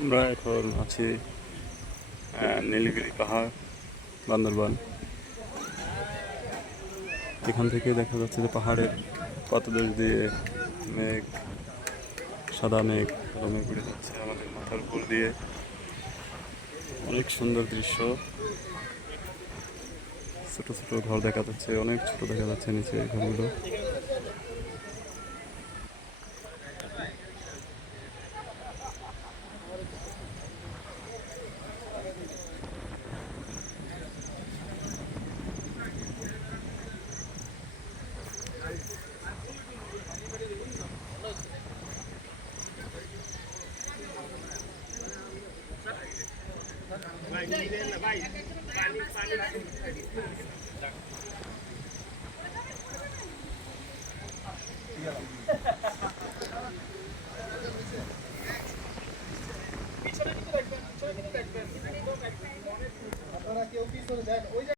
আমরা এখন আছি নীলগিরি পাহাড়, বান্দরবান। এখান থেকে দেখা যাচ্ছে যে পাহাড়ের পাদদেশ দিয়ে মেঘ, সাদা মেঘ উড়ে যাচ্ছে আমাদের মাথার উপর দিয়ে। অনেক সুন্দর দৃশ্য। ছোট ছোট ঘর দেখা যাচ্ছে, অনেক ছোট দেখা যাচ্ছে নিচে ঘরগুলো। পিছনে কিন্তু দেখবেন, পিছনে কিন্তু দেখবেন। আপনারা কেউ পিছনে দেন ওই